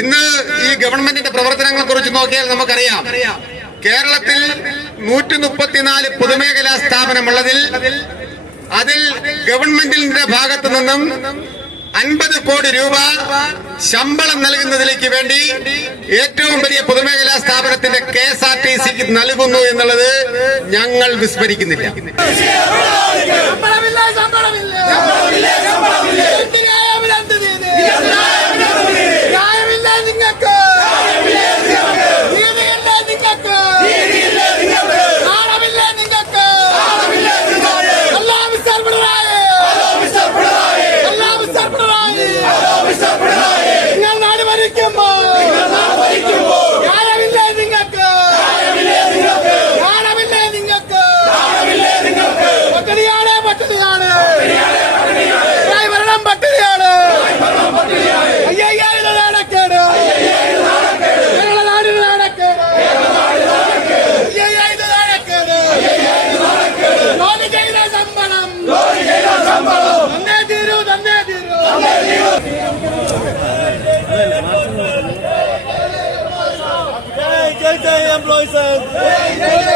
ഇന്ന് ഈ ഗവൺമെന്റിന്റെ പ്രവർത്തനങ്ങളെ കുറിച്ച് നോക്കിയാൽ നമുക്കറിയാം. കേരളത്തിൽ നൂറ്റി മുപ്പത്തിനാല് പൊതുമേഖലാ സ്ഥാപനമുള്ളതിൽ അതിൽ ഗവൺമെന്റിന്റെ ഭാഗത്തു നിന്നും അൻപത് കോടി രൂപ ശമ്പളം നൽകുന്നതിലേക്ക് വേണ്ടി ഏറ്റവും വലിയ പൊതുമേഖലാ സ്ഥാപനത്തിന്റെ കെ എസ് ആർ ടി സിക്ക് നൽകുന്നു എന്നുള്ളത് ഞങ്ങൾ വിസ്മരിക്കുന്നില്ല. ശമ്പളമില്ല ശമ്പളമില്ല. ശമ്പളമില്ല ന്യായമില്ല poison! Hey, native!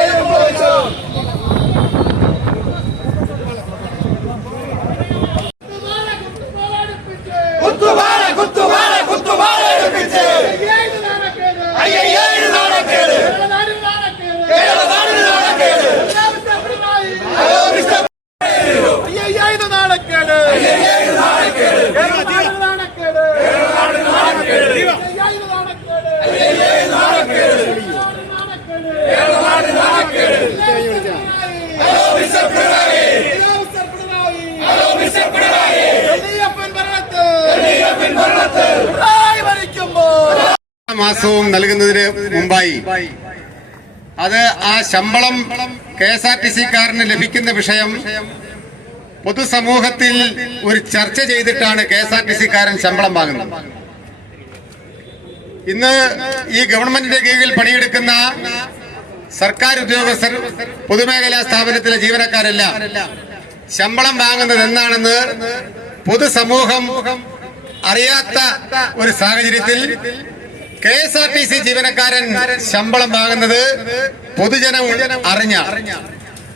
മാസവും നൽകുന്നതിന് മുമ്പായി അത് ആ ശമ്പളം കെ എസ് ആർ ടി സിക്കാരന് ലഭിക്കുന്ന വിഷയം പൊതുസമൂഹത്തിൽ ഒരു ചർച്ച ചെയ്തിട്ടാണ് കെ എസ് ആർ ടി സിക്കാരൻ ശമ്പളം വാങ്ങുന്നത്. ഇന്ന് ഈ ഗവൺമെന്റിന്റെ കീഴിൽ പണിയെടുക്കുന്ന സർക്കാർ ഉദ്യോഗസ്ഥർ പൊതുമേഖലാ സ്ഥാപനത്തിലെ ജീവനക്കാരെല്ലാം ശമ്പളം വാങ്ങുന്നത് എന്താണെന്ന് പൊതുസമൂഹം അറിയാത്ത ഒരു സാഹചര്യത്തിൽ K S R T C ജീവനക്കാരൻ ശമ്പളം വാങ്ങുന്നത് പൊതുജനം അറിഞ്ഞ.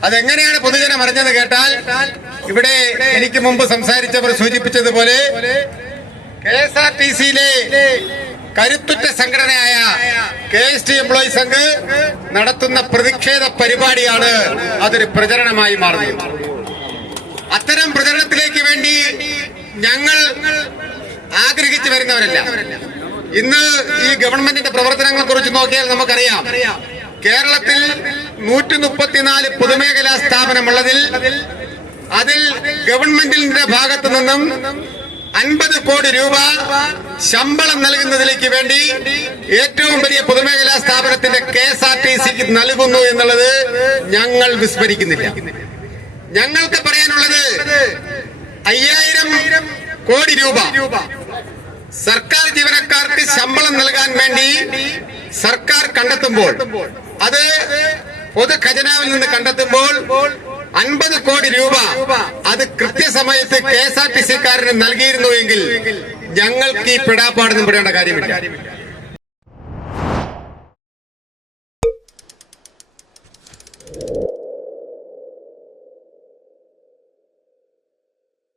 അതെങ്ങനെയാണ് പൊതുജനം അറിഞ്ഞത് കേട്ടാൽ ഇവിടെ എനിക്ക് മുമ്പ് സംസാരിച്ചവർ സൂചിപ്പിച്ചതുപോലെ കെ എസ് ആർ ടി സിയിലെ കരുത്തുറ്റ സംഘടനയായ K S T employee Sangh നടത്തുന്ന പ്രതിഷേധ പരിപാടിയാണ് അതൊരു പ്രചരണമായി മാറുന്നത്. അത്തരം പ്രചരണത്തിലേക്ക് വേണ്ടി ഞങ്ങൾ ആഗ്രഹിച്ചു വരുന്നവരല്ല. ഇന്ന് ഈ ഗവൺമെന്റിന്റെ പ്രവർത്തനങ്ങളെ കുറിച്ച് നോക്കിയാൽ നമുക്കറിയാം. കേരളത്തിൽ നൂറ്റി മുപ്പത്തിനാല് പൊതുമേഖലാ സ്ഥാപനമുള്ളതിൽ അതിൽ ഗവൺമെന്റിന്റെ ഭാഗത്തു നിന്നും അൻപത് കോടി രൂപ ശമ്പളം നൽകുന്നതിലേക്ക് വേണ്ടി ഏറ്റവും വലിയ പൊതുമേഖലാ സ്ഥാപനത്തിന്റെ കെ എസ് ആർ ടി സിക്ക് നൽകുന്നു എന്നുള്ളത് ഞങ്ങൾ വിസ്മരിക്കുന്നില്ല. ഞങ്ങൾക്ക് പറയാനുള്ളത് അയ്യായിരം കോടി രൂപ സർക്കാർ ജീവനക്കാർക്ക് ശമ്പളം നൽകാൻ വേണ്ടി സർക്കാർ കണ്ടെത്തുമ്പോൾ അത് പൊതു ഖജനാവിൽ നിന്ന് കണ്ടെത്തുമ്പോൾ അൻപത് കോടി രൂപ അത് കൃത്യസമയത്ത് കെ എസ് ആർ ടി സിക്കാരന് നൽകിയിരുന്നു എങ്കിൽ ഞങ്ങൾക്ക് ഈ പെടാപ്പാടൊന്നും പെടേണ്ട കാര്യമില്ല. you